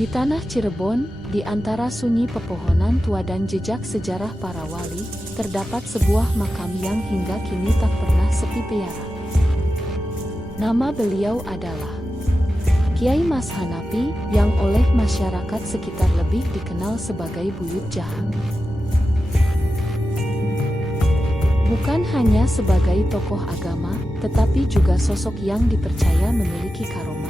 Di tanah Cirebon, di antara sunyi pepohonan tua dan jejak sejarah para wali, terdapat sebuah makam yang hingga kini tak pernah sepi piara. Nama beliau adalah Kiai Mas Hanapi, yang oleh masyarakat sekitar lebih dikenal sebagai Buyut Jaha. Bukan hanya sebagai tokoh agama, tetapi juga sosok yang dipercaya memiliki karomah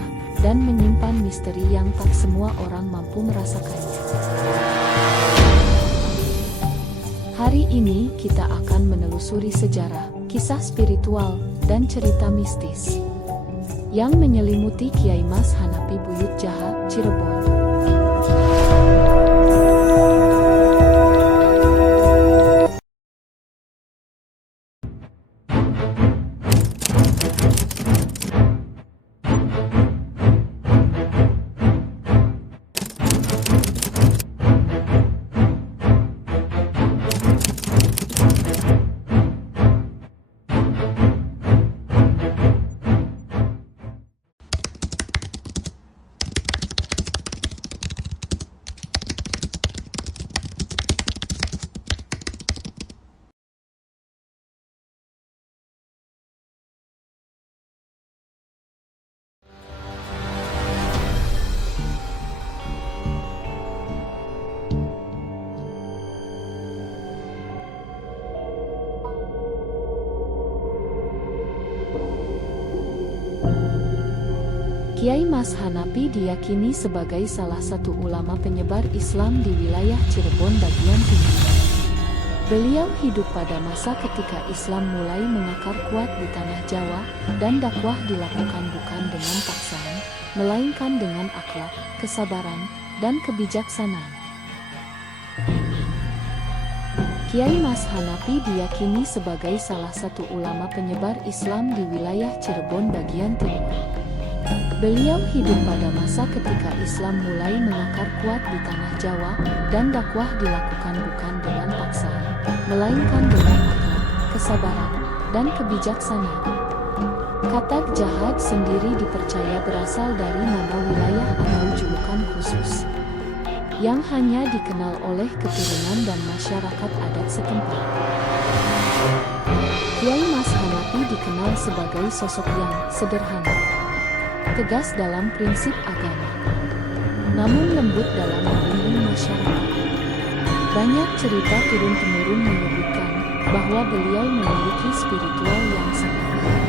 dan menyimpan misteri yang tak semua orang mampu merasakannya. Hari ini kita akan menelusuri sejarah, kisah spiritual, dan cerita mistis yang menyelimuti Kiai Mas Hanapi Buyut Jaha, Cirebon. Kiai Mas Hanapi diyakini sebagai salah satu ulama penyebar Islam di wilayah Cirebon bagian timur. Beliau hidup pada masa ketika Islam mulai mengakar kuat di tanah Jawa, dan dakwah dilakukan bukan dengan paksaan, melainkan dengan akhlak, kesabaran, dan kebijaksanaan. Kiai Mas Hanapi diyakini sebagai salah satu ulama penyebar Islam di wilayah Cirebon bagian timur. Beliau hidup pada masa ketika Islam mulai mengakar kuat di tanah Jawa, dan dakwah dilakukan bukan dengan paksaan, melainkan dengan akhlak, kesabaran, dan kebijaksanaan. Kata Jahat sendiri dipercaya berasal dari nama wilayah atau julukan khusus yang hanya dikenal oleh keturunan dan masyarakat adat setempat. Kiai Mas Hanapi dikenal sebagai sosok yang sederhana, tegas dalam prinsip agama, namun lembut dalam membimbing masyarakat. Banyak cerita turun-temurun menyebutkan bahwa beliau memiliki spiritual yang sangat tinggi.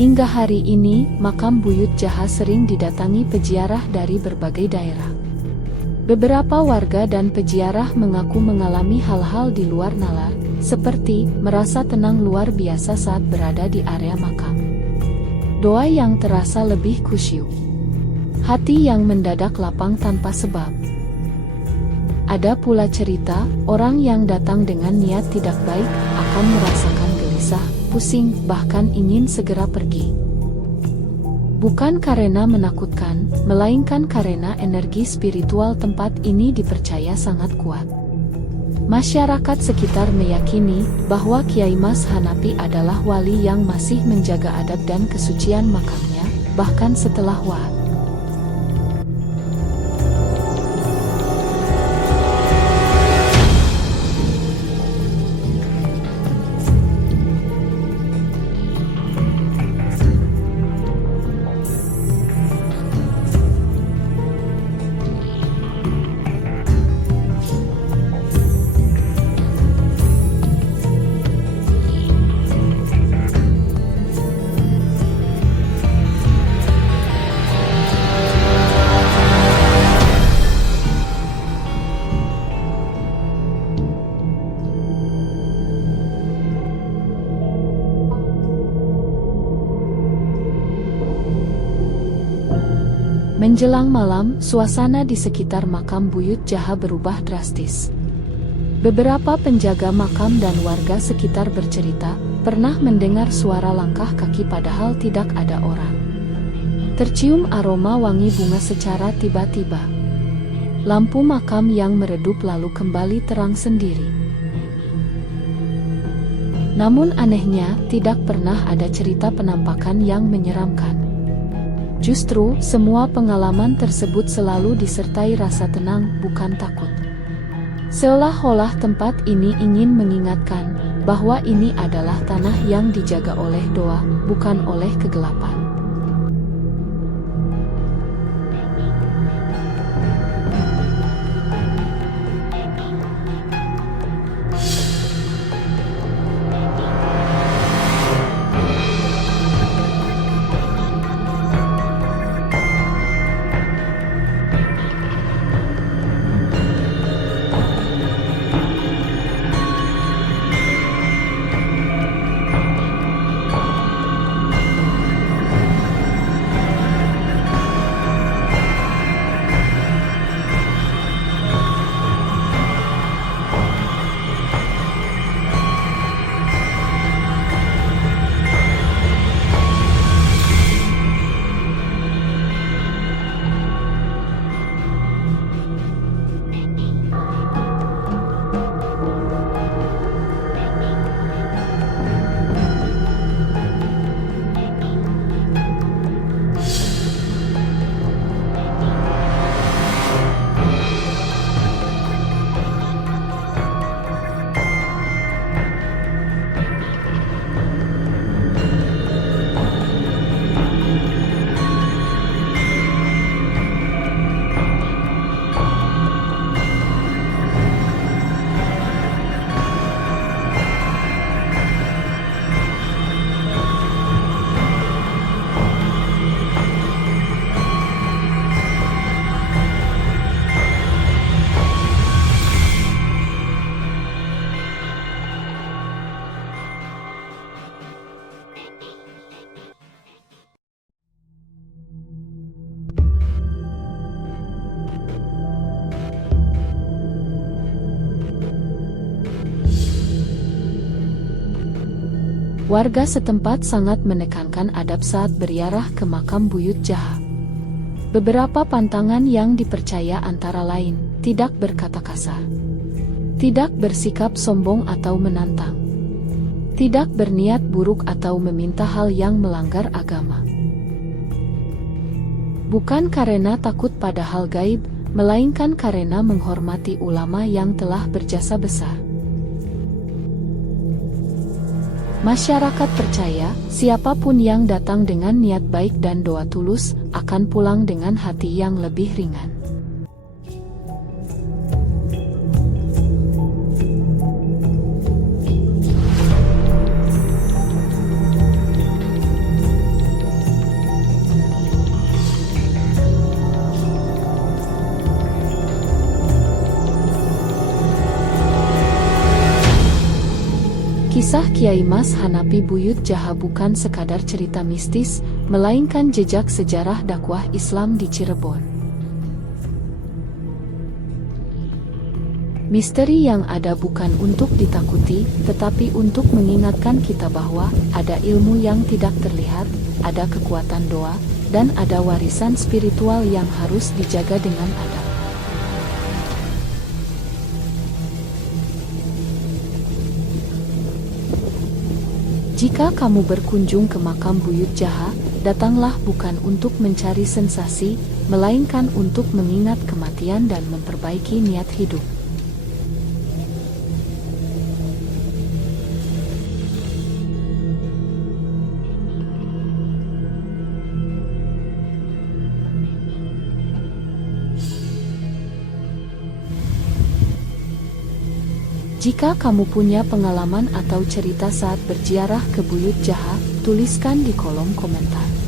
Hingga hari ini, makam Buyut Jaha sering didatangi peziarah dari berbagai daerah. Beberapa warga dan peziarah mengaku mengalami hal-hal di luar nalar, seperti merasa tenang luar biasa saat berada di area makam, doa yang terasa lebih khusyuk, hati yang mendadak lapang tanpa sebab. Ada pula cerita, orang yang datang dengan niat tidak baik akan merasakan gelisah, pusing, bahkan ingin segera pergi. Bukan karena menakutkan, melainkan karena energi spiritual tempat ini dipercaya sangat kuat. Masyarakat sekitar meyakini bahwa Kiai Mas Hanapi adalah wali yang masih menjaga adab dan kesucian makamnya, bahkan setelah wafat. Menjelang malam, suasana di sekitar makam Buyut Jaha berubah drastis. Beberapa penjaga makam dan warga sekitar bercerita, pernah mendengar suara langkah kaki padahal tidak ada orang. Tercium aroma wangi bunga secara tiba-tiba. Lampu makam yang meredup lalu kembali terang sendiri. Namun anehnya, tidak pernah ada cerita penampakan yang menyeramkan. Justru, semua pengalaman tersebut selalu disertai rasa tenang, bukan takut. Seolah-olah tempat ini ingin mengingatkan bahwa ini adalah tanah yang dijaga oleh doa, bukan oleh kegelapan. Warga setempat sangat menekankan adab saat berziarah ke makam Buyut Jaha. Beberapa pantangan yang dipercaya antara lain, tidak berkata kasar, tidak bersikap sombong atau menantang, tidak berniat buruk atau meminta hal yang melanggar agama. Bukan karena takut pada hal gaib, melainkan karena menghormati ulama yang telah berjasa besar. Masyarakat percaya, siapapun yang datang dengan niat baik dan doa tulus, akan pulang dengan hati yang lebih ringan. Kisah Kiai Mas Hanapi Buyut Jaha bukan sekadar cerita mistis, melainkan jejak sejarah dakwah Islam di Cirebon. Misteri yang ada bukan untuk ditakuti, tetapi untuk mengingatkan kita bahwa ada ilmu yang tidak terlihat, ada kekuatan doa, dan ada warisan spiritual yang harus dijaga dengan adab. Jika kamu berkunjung ke makam Buyut Jaha, datanglah bukan untuk mencari sensasi, melainkan untuk mengingat kematian dan memperbaiki niat hidup. Jika kamu punya pengalaman atau cerita saat berziarah ke Buyut Jaha, tuliskan di kolom komentar.